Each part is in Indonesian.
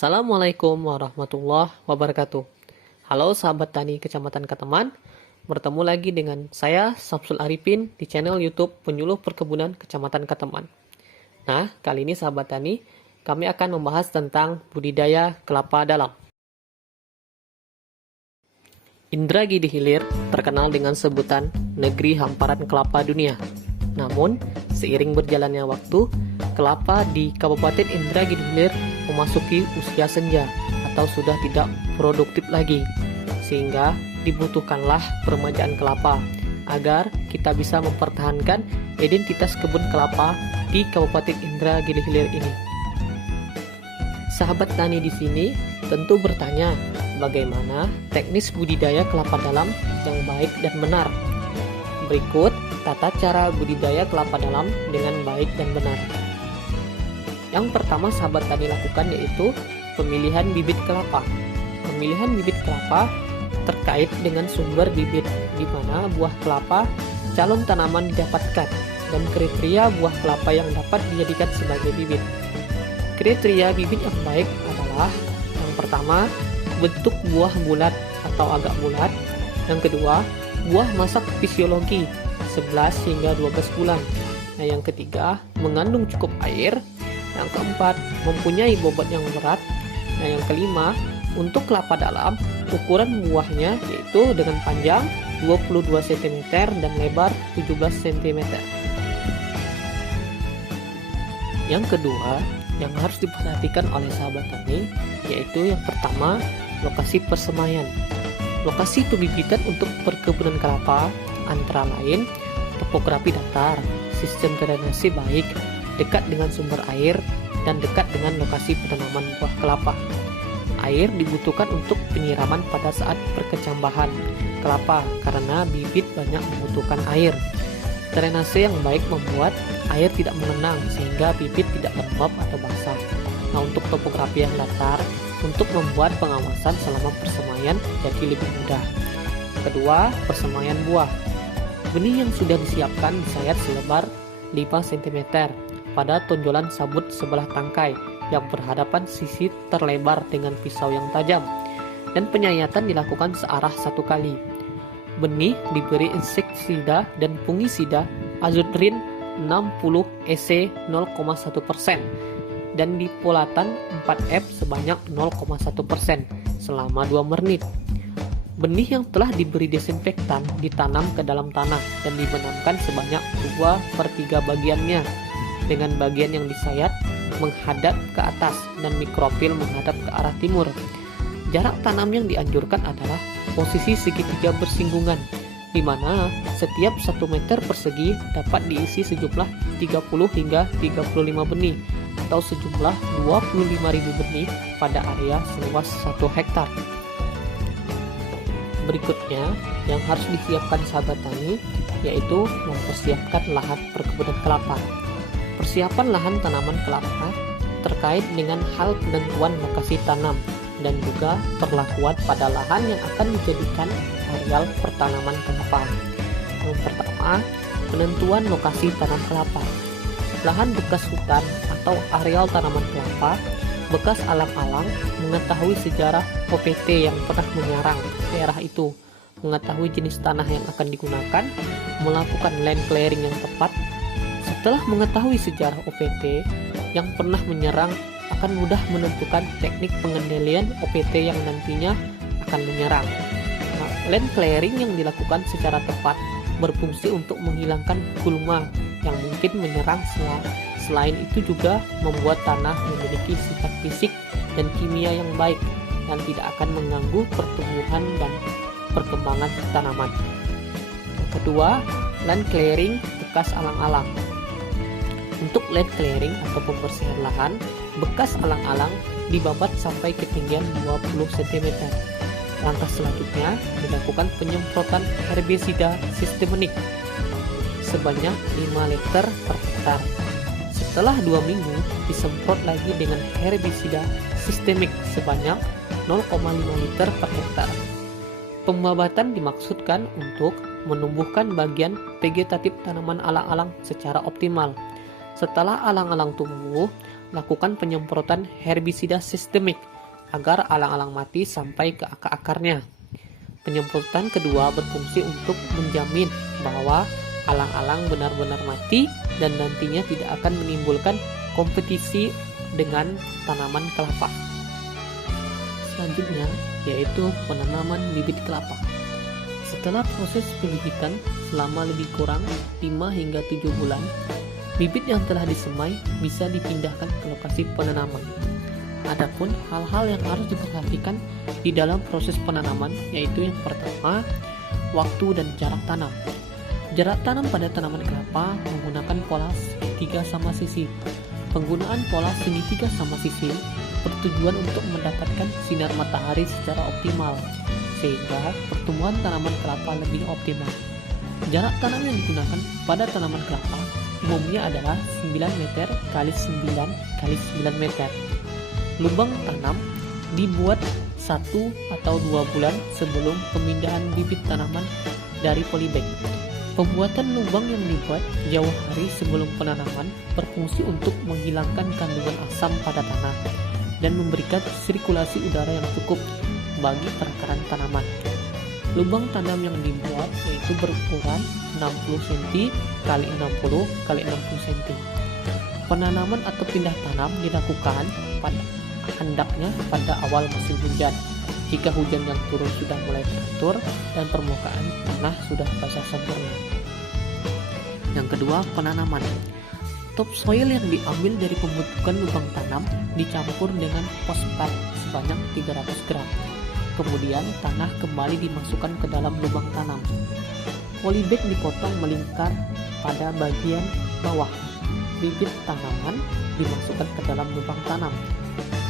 Assalamualaikum warahmatullahi wabarakatuh. Halo sahabat tani Kecamatan Kateman, bertemu lagi dengan saya Samsul Arifin di channel YouTube Penyuluh Perkebunan Kecamatan Kateman. Nah, kali ini sahabat tani, kami akan membahas tentang budidaya kelapa dalam. Indragiri Hilir terkenal dengan sebutan negeri hamparan kelapa dunia. Namun, seiring berjalannya waktu, kelapa di Kabupaten Indragiri Hilir memasuki usia senja atau sudah tidak produktif lagi, sehingga dibutuhkanlah peremajaan kelapa agar kita bisa mempertahankan identitas kebun kelapa di Kabupaten Indragiri Hilir ini. Sahabat tani di sini tentu bertanya, bagaimana teknis budidaya kelapa dalam yang baik dan benar? Berikut tata cara budidaya kelapa dalam dengan baik dan benar. Yang pertama sahabat tani lakukan yaitu pemilihan bibit kelapa. Pemilihan bibit kelapa terkait dengan sumber bibit, di mana buah kelapa calon tanaman didapatkan, dan kriteria buah kelapa yang dapat dijadikan sebagai bibit. Kriteria bibit yang baik adalah yang pertama, bentuk buah bulat atau agak bulat. Yang kedua, buah masak fisiologi 11 hingga 12 bulan. Nah, yang ketiga, mengandung cukup air. Yang keempat, mempunyai bobot yang berat. Nah, yang kelima, untuk kelapa dalam, ukuran buahnya yaitu dengan panjang 22 cm dan lebar 17 cm. Yang kedua, yang harus diperhatikan oleh sahabat tani, yaitu yang pertama, lokasi persemaian. Lokasi pembibitan untuk perkebunan kelapa antara lain topografi datar, sistem drainase baik, dekat dengan sumber air, dan dekat dengan lokasi penanaman buah kelapa. Air dibutuhkan untuk penyiraman pada saat perkecambahan kelapa karena bibit banyak membutuhkan air. Drainase yang baik membuat air tidak mengenang sehingga bibit tidak lembab atau basah. Nah, untuk topografi yang datar, untuk membuat pengawasan selama persemaian jadi lebih mudah. Kedua, persemaian buah. Benih yang sudah disiapkan disayat selebar 5 cm pada tonjolan sabut sebelah tangkai yang berhadapan sisi terlebar dengan pisau yang tajam, dan penyayatan dilakukan searah 1 kali. Benih diberi insektisida dan fungisida azotrin 60 EC 0,1% dan dipolatan 4F sebanyak 0,1% selama 2 menit. Benih yang telah diberi desinfektan ditanam ke dalam tanah dan dibenamkan sebanyak 2/3 bagiannya, dengan bagian yang disayat menghadap ke atas dan mikrofil menghadap ke arah timur. Jarak tanam yang dianjurkan adalah posisi segitiga bersinggungan, di mana setiap 1 meter persegi dapat diisi sejumlah 30 hingga 35 benih atau sejumlah 25.000 benih pada area seluas 1 hektar. Berikutnya yang harus disiapkan sahabat tani yaitu mempersiapkan lahan perkebunan kelapa. Persiapan lahan tanaman kelapa terkait dengan hal penentuan lokasi tanam dan juga perlakuan pada lahan yang akan dijadikan areal pertanaman kelapa. Yang pertama, penentuan lokasi tanam kelapa. Lahan bekas hutan atau areal tanaman kelapa, bekas alang-alang, mengetahui sejarah OPT yang pernah menyerang daerah itu, mengetahui jenis tanah yang akan digunakan, melakukan land clearing yang tepat. Setelah mengetahui sejarah OPT yang pernah menyerang, akan mudah menentukan teknik pengendalian OPT yang nantinya akan menyerang. Nah, land clearing yang dilakukan secara tepat berfungsi untuk menghilangkan gulma yang mungkin menyerang. Selain itu juga membuat tanah memiliki sifat fisik dan kimia yang baik dan tidak akan mengganggu pertumbuhan dan perkembangan tanaman. Kedua, land clearing bekas alang-alang. Untuk land clearing atau pembersihan lahan bekas alang-alang dibabat sampai ketinggian 20 cm. Langkah selanjutnya dilakukan penyemprotan herbisida sistematik sebanyak 5 liter per hektar. Setelah 2 minggu disemprot lagi dengan herbisida sistemik sebanyak 0,5 liter per hektar. Pembabatan dimaksudkan untuk menumbuhkan bagian vegetatif tanaman alang-alang secara optimal. Setelah alang-alang tumbuh, lakukan penyemprotan herbisida sistemik agar alang-alang mati sampai ke akar-akarnya. Penyemprotan kedua berfungsi untuk menjamin bahwa alang-alang benar-benar mati dan nantinya tidak akan menimbulkan kompetisi dengan tanaman kelapa. Selanjutnya yaitu penanaman bibit kelapa. Setelah proses pembibitan selama lebih kurang 5 hingga 7 bulan, bibit yang telah disemai bisa dipindahkan ke lokasi penanaman. Adapun hal-hal yang harus diperhatikan di dalam proses penanaman yaitu yang pertama, waktu dan jarak tanam. Jarak tanam pada tanaman kelapa menggunakan pola segitiga sama sisi. Penggunaan pola segitiga sama sisi bertujuan untuk mendapatkan sinar matahari secara optimal, sehingga pertumbuhan tanaman kelapa lebih optimal. Jarak tanam yang digunakan pada tanaman kelapa umumnya adalah 9 meter x 9 x 9 meter. Lubang tanam dibuat 1 atau 2 bulan sebelum pemindahan bibit tanaman dari polybag. Pembuatan lubang yang dibuat jauh hari sebelum penanaman berfungsi untuk menghilangkan kandungan asam pada tanah dan memberikan sirkulasi udara yang cukup bagi perakaran tanaman. Lubang tanam yang dibuat yaitu berukuran 60 cm x 60 x 60 cm. Penanaman atau pindah tanam dilakukan hendaknya pada awal musim hujan, jika hujan yang turun sudah mulai teratur dan permukaan tanah sudah basah sempurna. Yang kedua, penanaman. Topsoil yang diambil dari pembentukan lubang tanam dicampur dengan fosfat sebanyak 300 gram. Kemudian tanah kembali dimasukkan ke dalam lubang tanam. Polybag dipotong melingkar pada bagian bawah. Bibit tanaman dimasukkan ke dalam lubang tanam.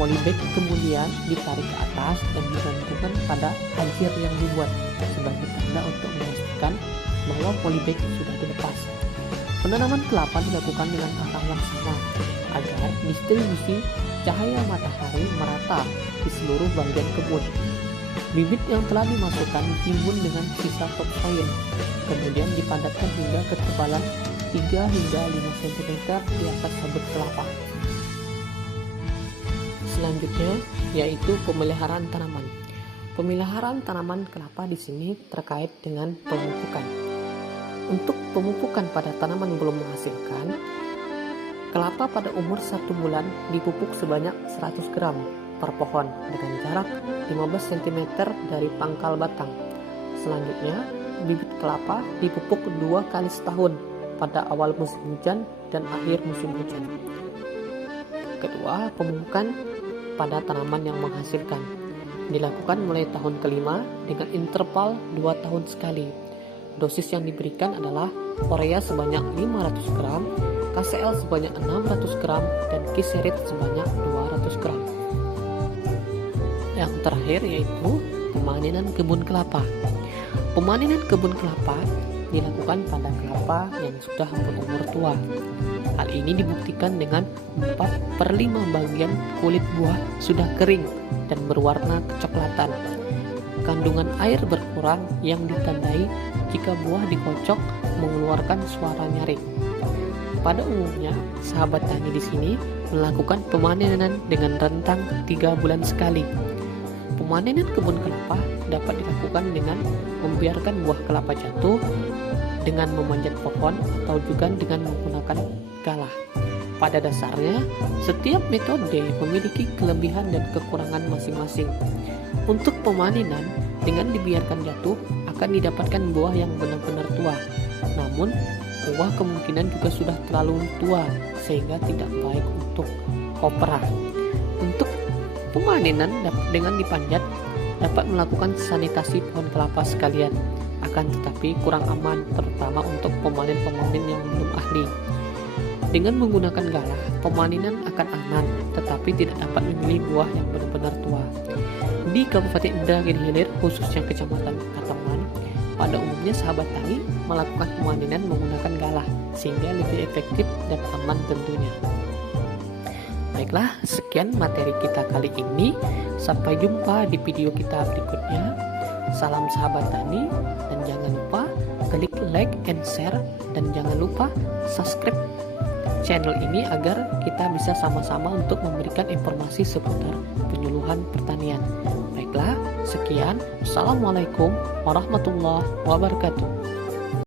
Polybag kemudian ditarik ke atas dan digantungkan pada anjir yang dibuat sebagai tanda untuk memastikan bahwa polybag sudah dilepas. Penanaman kelapa dilakukan dengan arah yang sama agar distribusi cahaya matahari merata di seluruh bagian kebun. Bibit yang telah dimasukkan ditimbun dengan sisa topsoil, kemudian dipadatkan hingga ketebalan 3 hingga 5 cm di atas sabut kelapa. Selanjutnya yaitu pemeliharaan tanaman. Pemeliharaan tanaman kelapa di sini terkait dengan pemupukan. Untuk pemupukan pada tanaman belum menghasilkan, kelapa pada umur 1 bulan dipupuk sebanyak 100 gram per pohon dengan jarak 15 cm dari pangkal batang. Selanjutnya, bibit kelapa dipupuk 2 kali setahun pada awal musim hujan dan akhir musim hujan. Kedua, pemupukan pada tanaman yang menghasilkan dilakukan mulai tahun kelima dengan interval 2 tahun sekali. Dosis yang diberikan adalah urea sebanyak 500 gram, KCl sebanyak 600 gram, dan kiserit sebanyak 200 gram. Yang terakhir yaitu pemanenan kebun kelapa. Pemanenan kebun kelapa dilakukan pada kelapa yang sudah berumur tua. Hal ini dibuktikan dengan 4/5 bagian kulit buah sudah kering dan berwarna kecoklatan. Kandungan air berkurang yang ditandai jika buah dikocok mengeluarkan suara nyaring. Pada umumnya, sahabat tani di sini melakukan pemanenan dengan rentang 3 bulan sekali. Pemanenan kebun kelapa dapat dilakukan dengan membiarkan buah kelapa jatuh, dengan memanjat pohon, atau juga dengan menggunakan galah. Pada dasarnya, setiap metode memiliki kelebihan dan kekurangan masing-masing. Untuk pemanenan, dengan dibiarkan jatuh, akan didapatkan buah yang benar-benar tua. Namun, buah kemungkinan juga sudah terlalu tua, sehingga tidak baik untuk kopra. Untuk pemanenan dengan dipanjat, dapat melakukan sanitasi pohon kelapa sekalian. Akan tetapi kurang aman, terutama untuk pemanen-pemanen yang belum ahli. Dengan menggunakan galah, pemanenan akan aman, tetapi tidak dapat memilih buah yang benar-benar tua. Di Kabupaten Indragiri Hilir, khususnya Kecamatan Kateman, pada umumnya sahabat tani melakukan pemanenan menggunakan galah, sehingga lebih efektif dan aman tentunya. Baiklah, sekian materi kita kali ini. Sampai jumpa di video kita berikutnya. Salam sahabat tani, dan jangan lupa klik like and share, dan jangan lupa subscribe channel ini agar kita bisa sama-sama untuk memberikan informasi seputar penyuluhan lahan pertanian. Baiklah, sekian. Assalamualaikum warahmatullahi wabarakatuh.